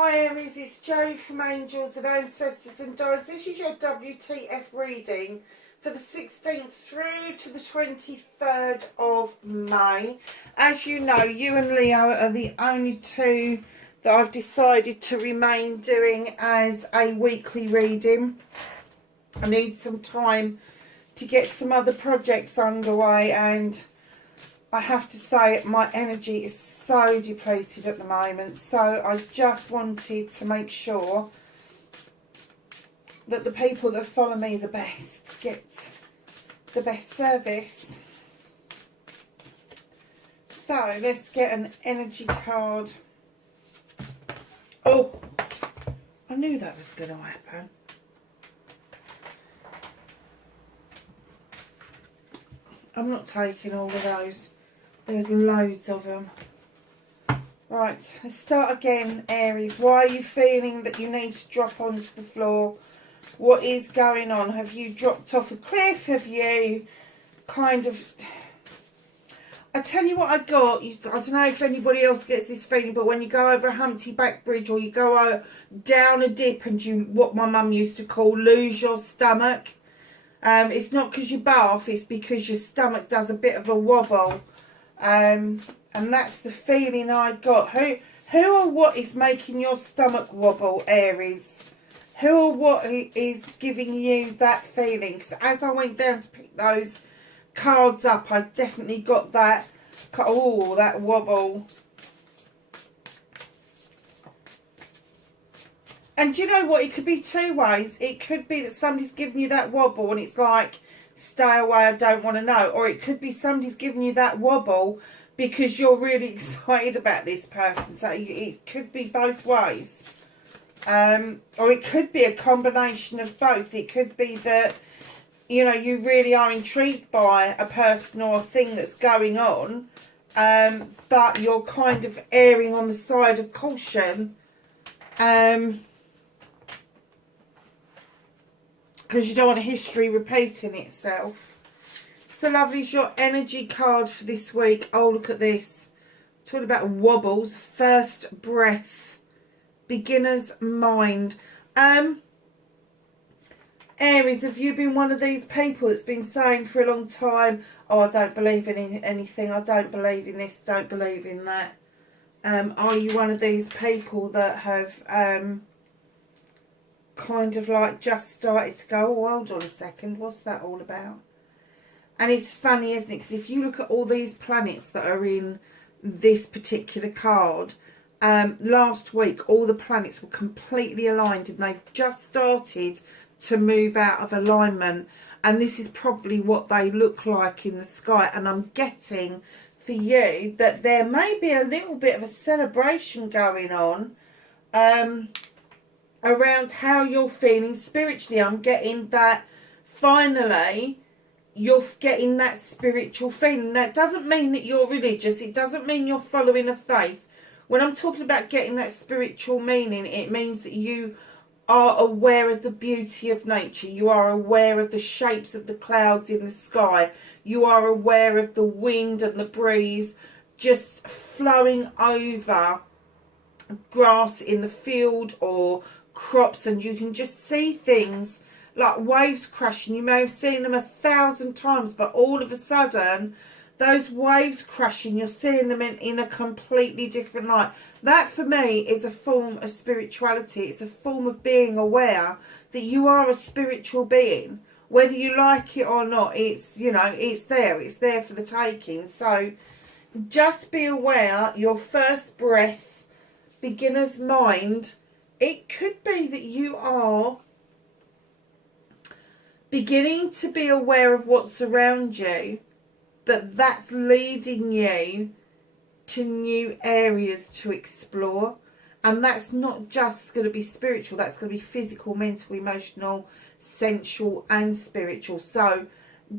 Hi Aries, it's Jo from Angels and Ancestors and Guides. This is your WTF reading for the 16th through to the 23rd of May. As you know, you and Leo are the only two that I've decided to remain doing as a weekly reading. I need some time to get some other projects underway, and I have to say my energy is so depleted at the moment, so I just wanted to make sure that the people that follow me the best get the best service. So let's get an energy card. Oh, I knew that was going to happen. I'm not taking all of those. There's loads of them. Right, let's start again, Aries. Why are you feeling that you need to drop onto the floor? What is going on? Have you dropped off a cliff? Have you kind of... I tell you what I got. I don't know if anybody else gets this feeling, but when you go over a Humpty Back Bridge or you go down a dip and you, what my mum used to call, lose your stomach. It's not because you bath, it's because your stomach does a bit of a wobble. And that's the feeling I got. Who or what is making your stomach wobble, Aries? Who or what is giving you that feeling? Because as I went down to pick those cards up, I definitely got that, oh, that wobble. And do you know what? It could be two ways. It could be that somebody's giving you that wobble and it's like, stay away, I don't want to know. Or it could be somebody's giving you that wobble because you're really excited about this person. So it could be both ways. Or it could be a combination of both. It could be that, you know, you really are intrigued by a person or a thing that's going on. But you're kind of erring on the side of caution. Because you don't want history repeating itself. So lovely is your energy card for this week. Oh, look at this. Talking about wobbles. First breath. Beginner's mind. Aries, have you been one of these people that's been saying for a long time, oh, I don't believe in anything. I don't believe in this. Don't believe in that. Are you one of these people that have... kind of like just started to go, oh, hold on a second, what's that all about? And it's funny, isn't it? Because if you look at all these planets that are in this particular card, last week all the planets were completely aligned and they've just started to move out of alignment, and this is probably what they look like in the sky. And I'm getting for you that there may be a little bit of a celebration going on around how you're feeling spiritually. I'm getting that finally you're getting that spiritual feeling. That doesn't mean that you're religious. It doesn't mean you're following a faith. When I'm talking about getting that spiritual meaning, it means that you are aware of the beauty of nature. You are aware of the shapes of the clouds in the sky. You are aware of the wind and the breeze just flowing over grass in the field or crops, and you can just see things like waves crashing. You may have seen them 1,000 times, but all of a sudden those waves crashing, you're seeing them in a completely different light. That for me is a form of spirituality. It's a form of being aware that you are a spiritual being, whether you like it or not. It's, you know, it's there for the taking. So just be aware. Your first breath, beginner's mind. It could be that you are beginning to be aware of what's around you, but that's leading you to new areas to explore. And that's not just going to be spiritual, that's going to be physical, mental, emotional, sensual and spiritual. So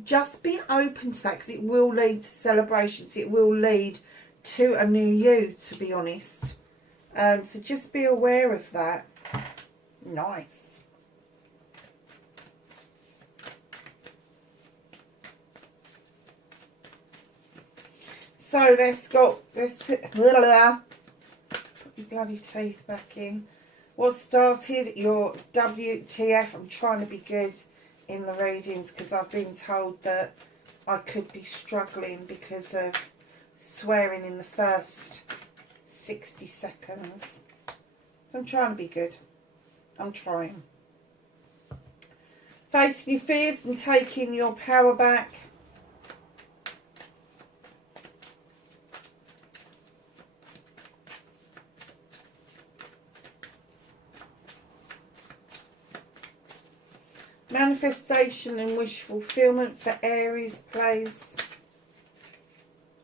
just be open to that, because it will lead to celebrations. It will lead to a new you, to be honest. So just be aware of that. Nice. So let's go. Let's put your bloody teeth back in. What started your WTF? I'm trying to be good in the readings because I've been told that I could be struggling because of swearing in the first 60 seconds. So I'm trying to be good. I'm trying. Facing your fears and taking your power back. Manifestation and wish fulfillment for Aries, please.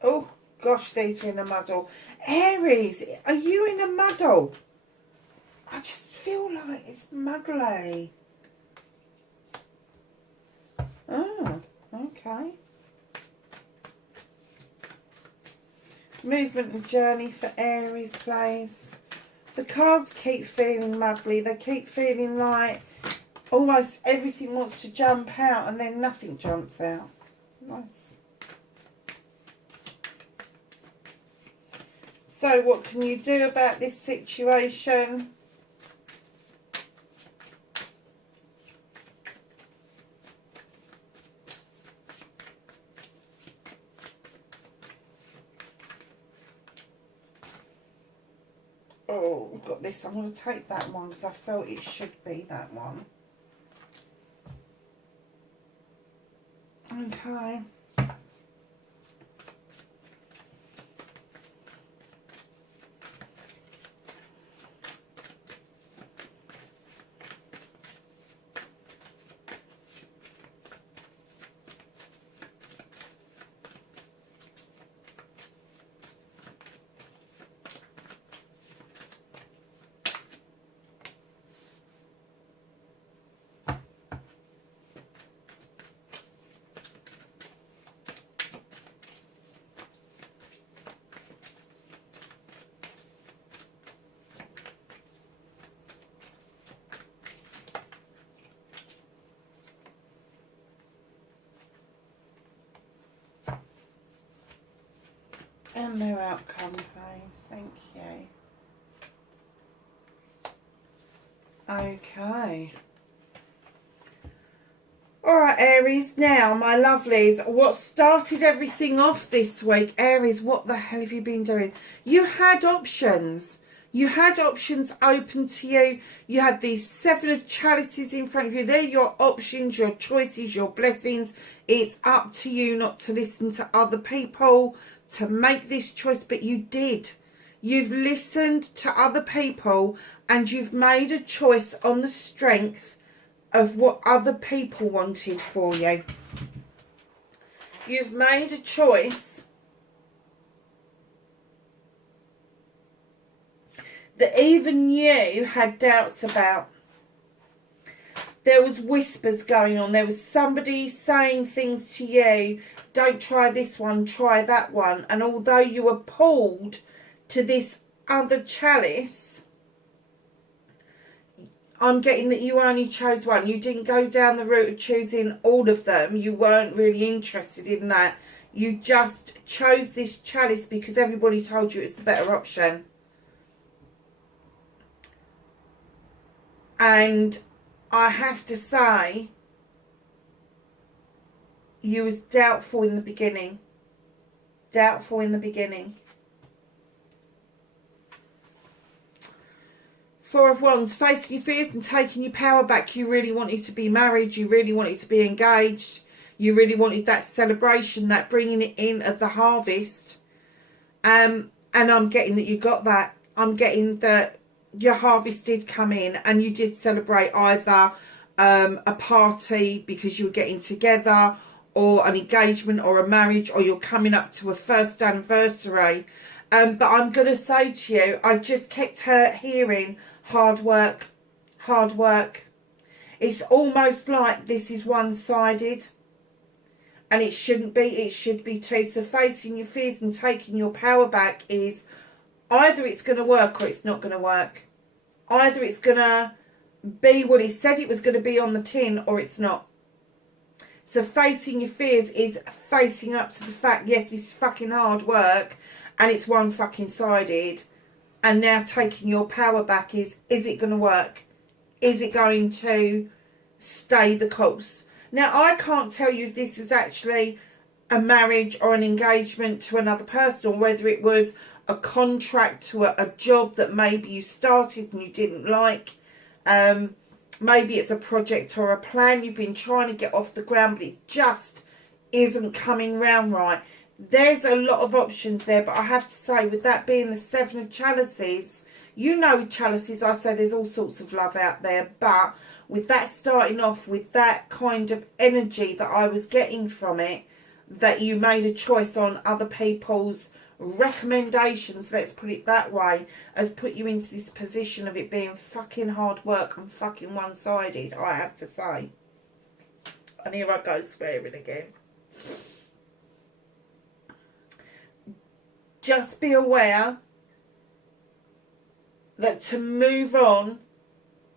Oh, gosh, these are in a muddle. Aries, are you in a muddle? I just feel like it's muddly. Oh, okay. Movement and journey for Aries, please. The cards keep feeling muddly. They keep feeling like almost everything wants to jump out and then nothing jumps out. Nice. So what can you do about this situation? Oh, we've got this. I'm going to take that one because I felt it should be that one. Okay. And their outcome, please. Thank you. Okay. Alright, Aries. Now, my lovelies, what started everything off this week? Aries, what the hell have you been doing? You had options. You had options open to you. You had these 7 of chalices in front of you. They're your options, your choices, your blessings. It's up to you not to listen to other people to make this choice, but you did. You've listened to other people and you've made a choice on the strength of what other people wanted for you. You've made a choice that even you had doubts about. There was whispers going on. There was somebody saying things to you. Don't try this one, try that one. And although you were pulled to this other chalice, I'm getting that you only chose one. You didn't go down the route of choosing all of them. You weren't really interested in that. You just chose this chalice because everybody told you it's the better option. And I have to say, you was doubtful in the beginning. Doubtful in the beginning. 4 of Wands, facing your fears and taking your power back. You really wanted to be married. You really wanted to be engaged. You really wanted that celebration, that bringing it in of the harvest. And I'm getting that you got that. I'm getting that your harvest did come in and you did celebrate either a party because you were getting together, or an engagement or a marriage, or you're coming up to a first anniversary. But I'm going to say to you, I just kept hearing hard work, hard work. It's almost like this is one-sided. And it shouldn't be, it should be two. So facing your fears and taking your power back is either it's going to work or it's not going to work. Either it's going to be what it said it was going to be on the tin or it's not. So facing your fears is facing up to the fact, yes, this is fucking hard work and it's one fucking sided. and now taking your power back is it going to work? Is it going to stay the course? Now, I can't tell you if this is actually a marriage or an engagement to another person, or whether it was a contract to a job that maybe you started and you didn't like. Maybe it's a project or a plan you've been trying to get off the ground, but it just isn't coming round right. There's a lot of options there, but I have to say, with that being the Seven of Chalices, you know, with Chalices, I say there's all sorts of love out there, but with that starting off with that kind of energy that I was getting from it, that you made a choice on other people's recommendations, let's put it that way, has put you into this position of it being fucking hard work and fucking one-sided, I have to say. And here I go swearing again. Just be aware that to move on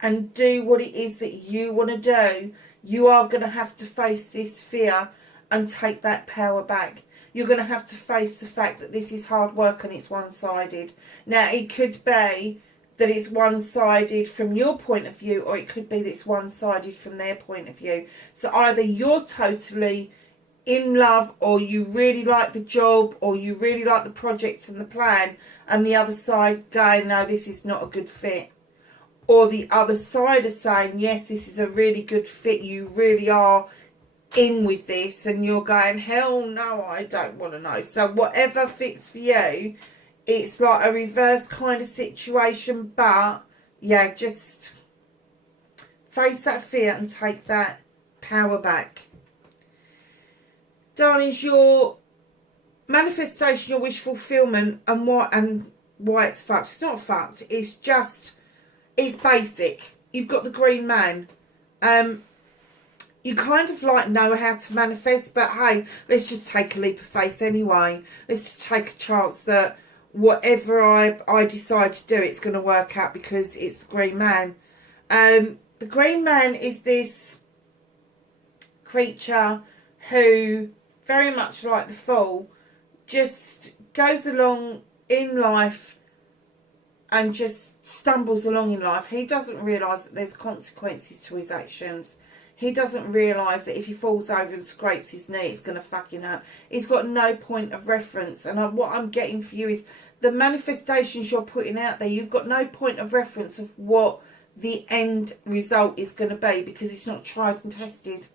and do what it is that you want to do, you are going to have to face this fear and take that power back. You're going to have to face the fact that this is hard work and it's one-sided. Now, it could be that it's one-sided from your point of view, or it could be that it's one-sided from their point of view. So either you're totally in love, or you really like the job, or you really like the project and the plan, and the other side going, no, this is not a good fit. Or the other side is saying, yes, this is a really good fit, you really are in with this, and you're going, hell no, I don't want to know. So whatever fits for you, it's like a reverse kind of situation, but yeah, just face that fear and take that power back. Darlings, your manifestation, your wish fulfillment, and why it's fucked. It's not fucked. It's just, it's basic. You've got the Green Man. You kind of like know how to manifest, but hey, let's just take a leap of faith anyway. Let's just take a chance that whatever I decide to do, it's going to work out, because it's the Green Man. The Green Man is this creature who, very much like the Fool, just goes along in life and just stumbles along in life. He doesn't realise that there's consequences to his actions. He doesn't realise that if he falls over and scrapes his knee, it's going to fucking hurt. He's got no point of reference. And what I'm getting for you is the manifestations you're putting out there, you've got no point of reference of what the end result is going to be, because it's not tried and tested.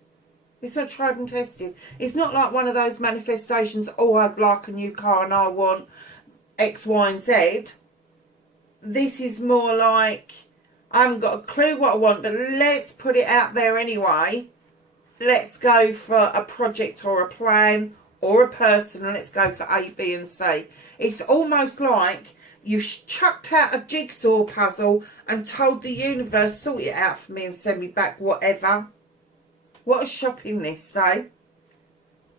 It's not tried and tested. It's not like one of those manifestations, oh, I'd like a new car and I want X, Y, and Z. This is more like, I haven't got a clue what I want, but let's put it out there anyway. Let's go for a project or a plan or a person, and let's go for A, B, and C. It's almost like you've chucked out a jigsaw puzzle and told the universe, sort it out for me and send me back whatever. What a shopping list, eh?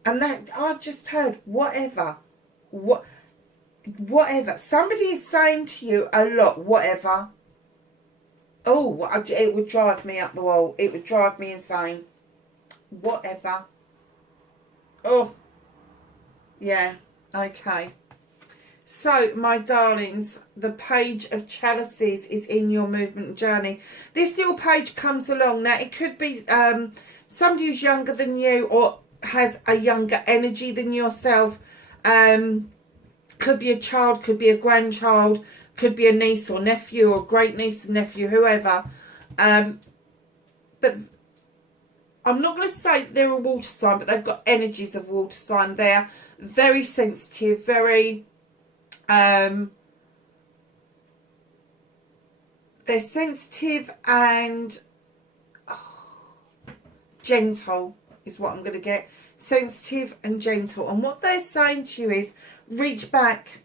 And that, I just heard, whatever. Whatever. Somebody is saying to you a lot, whatever. Oh, it would drive me up the wall. It would drive me insane. Whatever. Oh. Yeah. Okay. So, my darlings, the Page of Chalices is in your movement journey. This little page comes along. Now, it could be somebody who's younger than you, or has a younger energy than yourself. Could be a child, could be a grandchild, could be a niece or nephew, or great niece and nephew, whoever. But I'm not going to say they're a water sign, but they've got energies of water sign. They're very sensitive, very... they're sensitive and gentle is what I'm going to get. Sensitive and gentle. And what they're saying to you is, reach back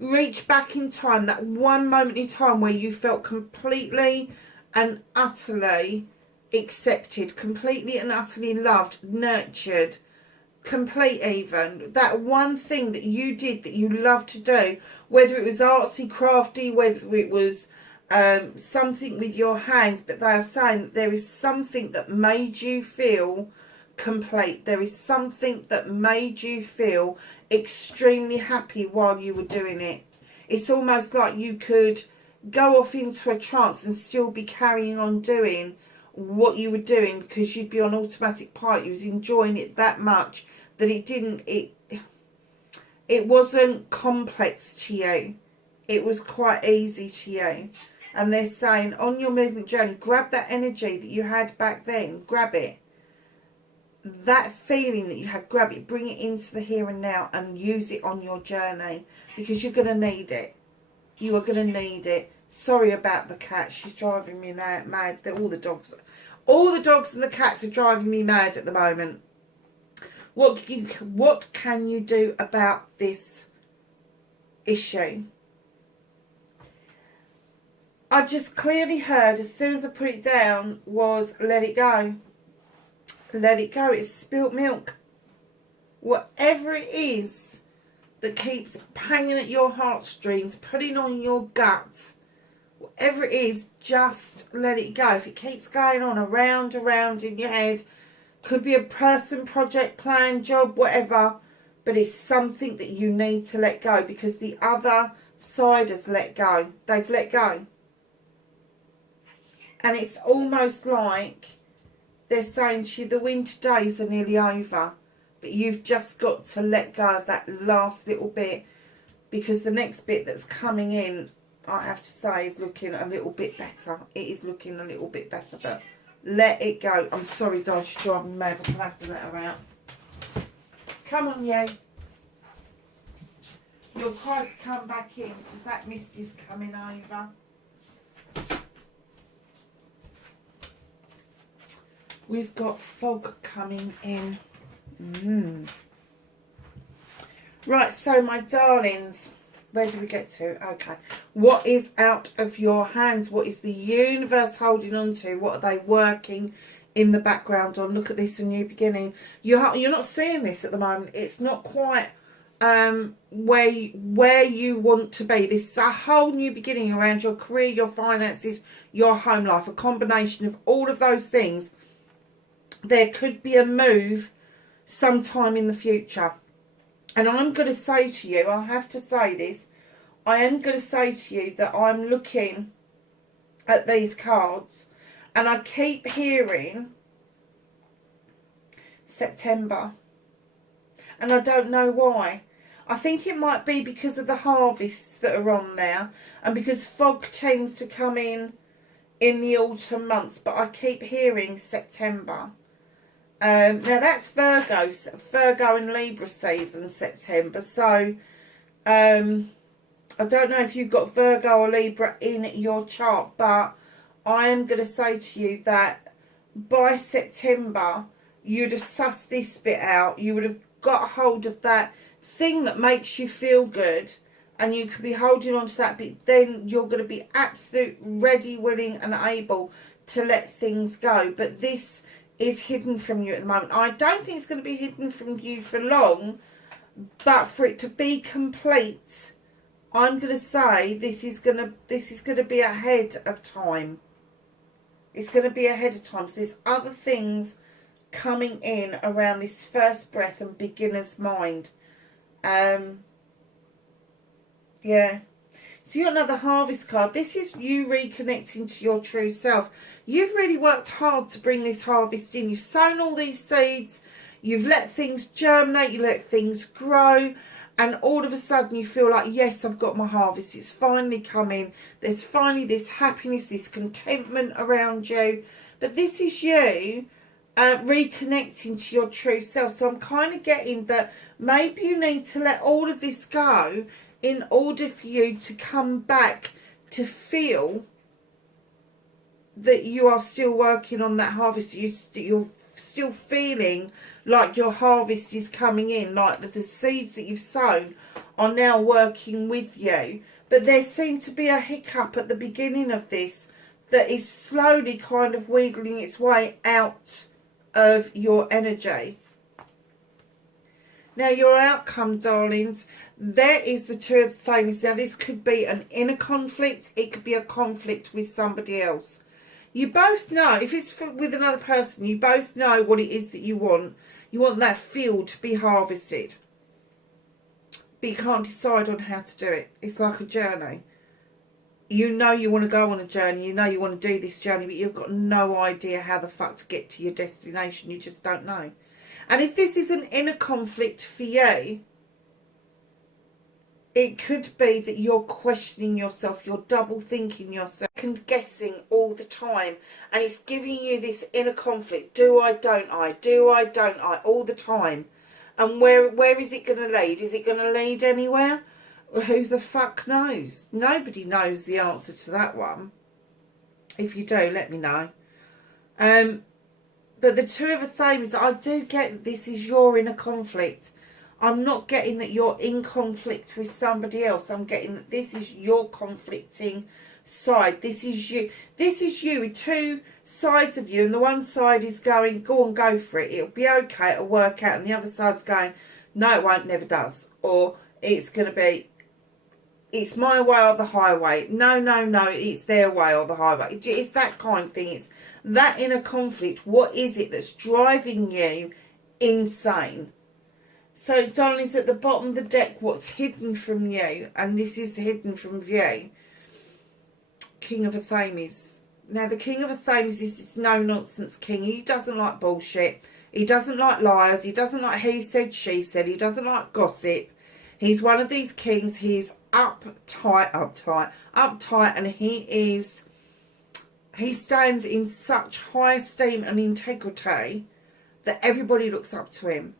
in time, that one moment in time where you felt completely and utterly accepted, completely and utterly loved, nurtured, complete even. That one thing that you did that you loved to do, whether it was artsy, crafty, whether it was something with your hands, but they are saying that there is something that made you feel complete. There is something that made you feel extremely happy while you were doing it. It's almost like you could go off into a trance and still be carrying on doing what you were doing because you'd be on automatic pilot. You was enjoying it that much that it wasn't complex to you. It was quite easy to you. And they're saying on your movement journey, grab that energy that you had back then. Grab it. That feeling that you had, grab it. Bring it into the here and now and use it on your journey. Because you're going to need it. You are going to need it. Sorry about the cat. She's driving me mad. All the dogs and the cats are driving me mad at the moment. What can you do about this issue? I just clearly heard as soon as I put it down was let it go. Let it go. It's spilt milk. Whatever it is that keeps banging at your heartstrings, putting on your gut, whatever it is, just let it go. If it keeps going on around in your head, could be a person, project, plan, job, whatever, but it's something that you need to let go because the other side has let go. They've let go. And it's almost like they're saying to you, the winter days are nearly over, but you've just got to let go of that last little bit because the next bit that's coming in, I have to say, is looking a little bit better. It is looking a little bit better, but let it go. I'm sorry, darling, she's driving me mad. I'm going to have to let her out. Come on, you. You're quite to come back in because that mist is coming over. We've got fog coming in. Right, so my darlings, where do we get to? Okay. What is out of your hands? What is the universe holding on to? What are they working in the background on? Look at this, a new beginning. You're not seeing this at the moment. It's not quite where you want to be. This is a whole new beginning around your career, your finances, your home life. A combination of all of those things. There could be a move sometime in the future. And I'm going to say to you, I have to say this, I am going to say to you that I'm looking at these cards and I keep hearing September. And I don't know why. I think it might be because of the harvests that are on there and because fog tends to come in the autumn months, but I keep hearing September. Now that's Virgo and Libra season, September. So I don't know if you've got Virgo or Libra in your chart, but I am going to say to you that by September you'd have sussed this bit out. You would have got hold of that thing that makes you feel good, and you could be holding on to that bit. Then you're going to be absolute ready, willing and able to let things go. But this is hidden from you at the moment. I don't think it's going to be hidden from you for long, but for it to be complete, I'm going to say this is going to be ahead of time. It's going to be ahead of time. So there's other things coming in around this first breath and beginner's mind. Yeah. So you've got another harvest card. This is you reconnecting to your true self. You've really worked hard to bring this harvest in. You've sown all these seeds. You've let things germinate. You let things grow. And all of a sudden you feel like, yes, I've got my harvest. It's finally coming. There's finally this happiness, this contentment around you. But this is you reconnecting to your true self. So I'm kind of getting that maybe you need to let all of this go in order for you to come back to feel that you are still working on that harvest. You're still feeling like your harvest is coming in, like the seeds that you've sown are now working with you. But there seemed to be a hiccup at the beginning of this that is slowly kind of wiggling its way out of your energy. Now your outcome, darlings, there is the Two of Flames. Now this could be an inner conflict. It could be a conflict with somebody else. You both know, if it's with another person, you both know what it is that you want. You want that field to be harvested. but you can't decide on how to do it. It's like a journey. You know you want to go on a journey, you know you want to do this journey, but you've got no idea how the fuck to get to your destination. You just don't know. And if this is an inner conflict for you, it could be that you're questioning yourself, you're double thinking yourself, and guessing all the time, and it's giving you this inner conflict. Do I, don't I? Do I, don't I? All the time. And where is it going to lead? Is it going to lead anywhere? Who the fuck knows? Nobody knows the answer to that one. If you do, let me know. But the Two of Thrones, I do get that this is your inner conflict. I'm not getting that you're in conflict with somebody else. I'm getting that this is your conflicting side. This is you. This is you with two sides of you. And the one side is going, go on, go for it. It'll be okay. It'll work out. And the other side's going, no, it won't, never does. Or it's going to be, it's my way or the highway. No, no, no, it's their way or the highway. It's that kind of thing. It's that inner conflict. What is it that's driving you insane? So, darlings, at the bottom of the deck, what's hidden from you, and this is hidden from view, King of Thrones. Now, the King of Thrones is this no-nonsense king. He doesn't like bullshit. He doesn't like liars. He doesn't like he said, she said. He doesn't like gossip. He's one of these kings. He's uptight, and he stands in such high esteem and integrity that everybody looks up to him.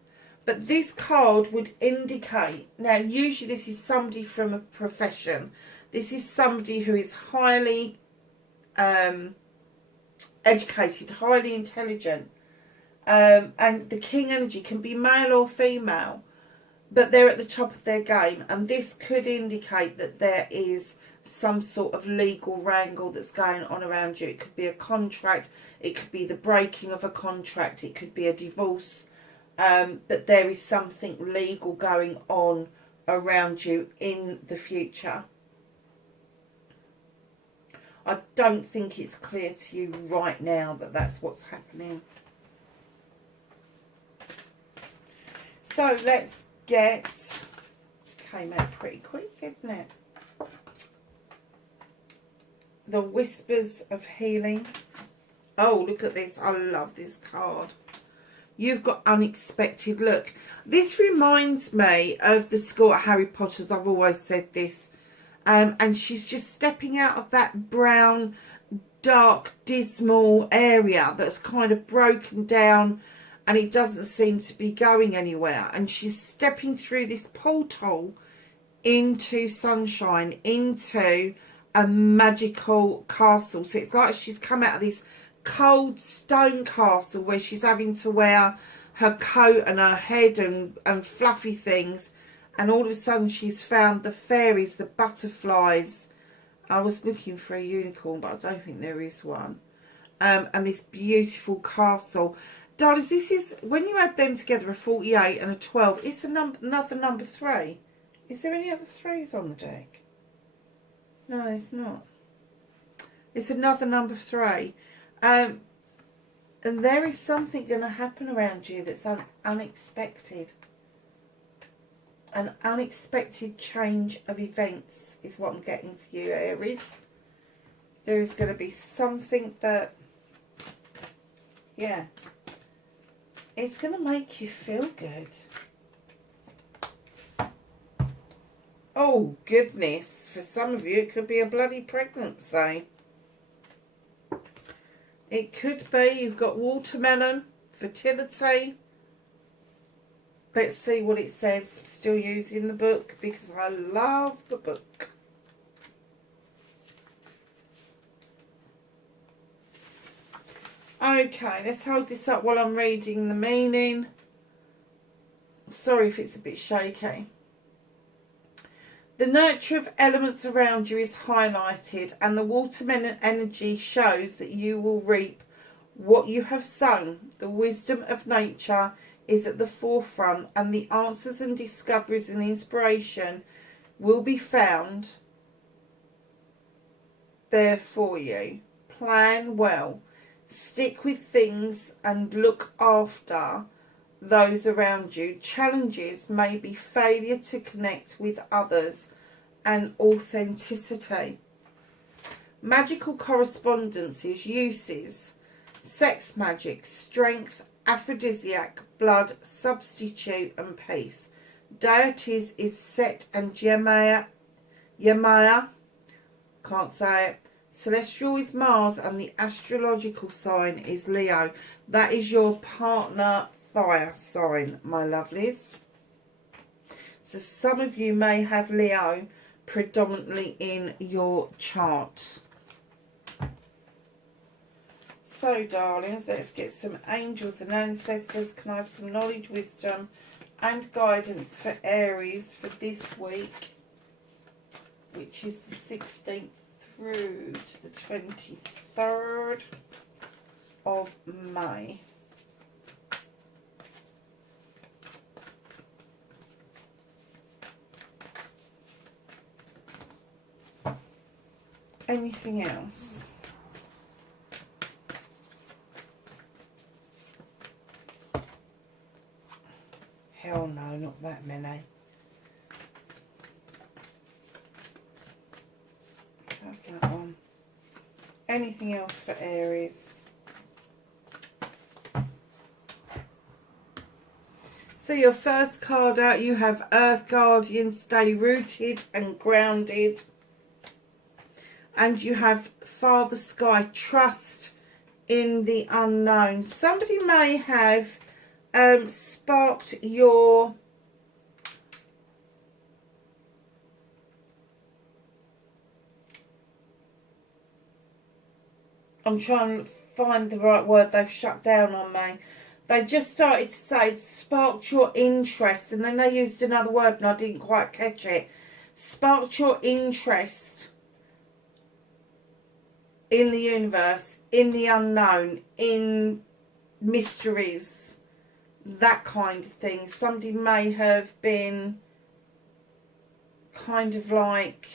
But this card would indicate, now usually this is somebody from a profession. This is somebody who is highly educated, highly intelligent. And the king energy can be male or female, but they're at the top of their game. And this could indicate that there is some sort of legal wrangle that's going on around you. It could be a contract. It could be the breaking of a contract. It could be a divorce. But there is something legal going on around you in the future. I don't think it's clear to you right now that that's what's happening. So let's get, came out pretty quick, didn't it? The Whispers of Healing. Oh, look at this. I love this card. You've got unexpected. Look, this reminds me of the school at Harry Potter's. I've always said this. And she's just stepping out of that brown, dark, dismal area that's kind of broken down and it doesn't seem to be going anywhere. And she's stepping through this portal into sunshine, into a magical castle. So it's like she's come out of this cold stone castle where she's having to wear her coat and her head and fluffy things, and all of a sudden she's found the fairies, the butterflies. I was looking for a unicorn, but I don't think there is one. And this beautiful castle. Darlings, this is, when you add them together, a 48 and a 12, it's another number 3. Is there any other 3s on the deck? No, it's not. It's another number 3. And there is something going to happen around you that's unexpected. An unexpected change of events is what I'm getting for you, Aries. There is going to be something that, yeah, it's going to make you feel good. Oh, goodness. For some of you, it could be a bloody pregnancy. It could be, you've got watermelon, fertility. Let's see what it says. Still using the book because I love the book. Okay, let's hold this up while I'm reading the meaning. Sorry if it's a bit shaky. The nurture of elements around you is highlighted, and the watermelon energy shows that you will reap what you have sown. The wisdom of nature is at the forefront, and the answers and discoveries and inspiration will be found there for you. Plan well. Stick with things and look after those around you. Challenges may be failure to connect with others and authenticity. Magical correspondences, uses, sex magic, strength, aphrodisiac, blood, substitute and peace. Deities is Set and Yemaya, can't say it. Celestial is Mars and the astrological sign is Leo. That is your partner fire sign, my lovelies. So some of you may have Leo predominantly in your chart. So darlings, let's get some angels and ancestors. Can I have some knowledge, wisdom and guidance for Aries for this week, which is the 16th through to the 23rd of May. Anything else? Hell no, not that many. That one. Anything else for Aries? So your first card out, you have Earth Guardian, stay rooted and grounded. And you have Father Sky, trust in the unknown. Somebody may have sparked your I'm trying to find the right word. They've shut down on me. They just started to say it sparked your interest, and then they used another word and I didn't quite catch it. Sparked your interest in the universe, in the unknown, in mysteries, that kind of thing. Somebody may have been kind of like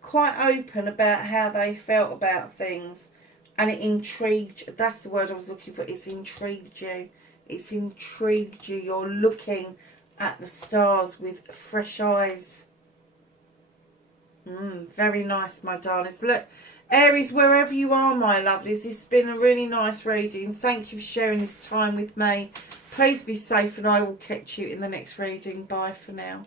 quite open about how they felt about things, and it intrigued. That's the word I was looking for. It's intrigued you. It's intrigued you. You're looking at the stars with fresh eyes. Very nice, my darlings. Look, Aries, wherever you are, my lovelies, this has been a really nice reading. Thank you for sharing this time with me. Please be safe, and I will catch you in the next reading. Bye for now.